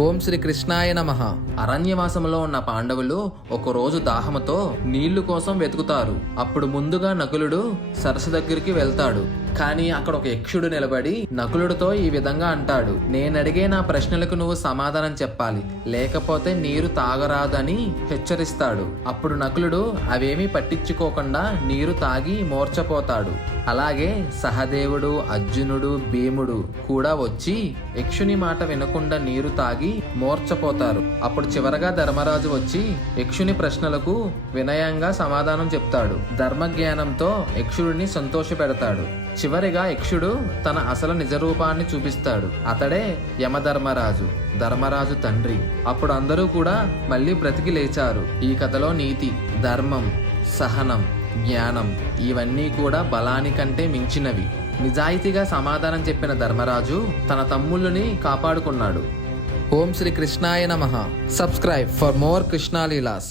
ఓం శ్రీ కృష్ణాయ నమ. అరణ్యవాసంలో ఉన్న పాండవులు ఒకరోజు దాహముతో నీళ్ళు కోసం వెతుకుతారు. అప్పుడు ముందుగా నకులుడు సరస్సు దగ్గరికి వెళ్తాడు. కానీ అక్కడ ఒక యక్షుడు నిలబడి నకులుడితో ఈ విధంగా అంటాడు నేనడిగే నా ప్రశ్నలకు నువ్వు సమాధానం చెప్పాలి లేకపోతే నీరు తాగరాదని హెచ్చరిస్తాడు. అప్పుడు నకులుడు అవేమీ పట్టించుకోకుండా నీరు తాగి మూర్చపోతాడు అలాగే సహదేవుడు అర్జునుడు భీముడు కూడా వచ్చి యక్షుని మాట వినకుండా నీరు తాగి మూర్చపోతారు అప్పుడు చివరగా ధర్మరాజు వచ్చి యక్షుని ప్రశ్నలకు వినయంగా సమాధానం చెప్తాడు. ధర్మజ్ఞానంతో యక్షుడిని సంతోషపెడతాడు. చివరిగా యక్షుడు తన అసలు నిజరూపాన్ని చూపిస్తాడు. అతడే యమధర్మరాజు ధర్మరాజు తండ్రి. అప్పుడు అందరూ కూడా మళ్ళీ బ్రతికి లేచారు. ఈ కథలో నీతి ధర్మం సహనం జ్ఞానం ఇవన్నీ కూడా బలానికంటే మించినవి. నిజాయితీగా సమాధానం చెప్పిన ధర్మరాజు తన తమ్ముళ్ళని కాపాడుకున్నాడు. ఓం శ్రీ కృష్ణాయ నమ. Subscribe for more కృష్ణాలీలాస్.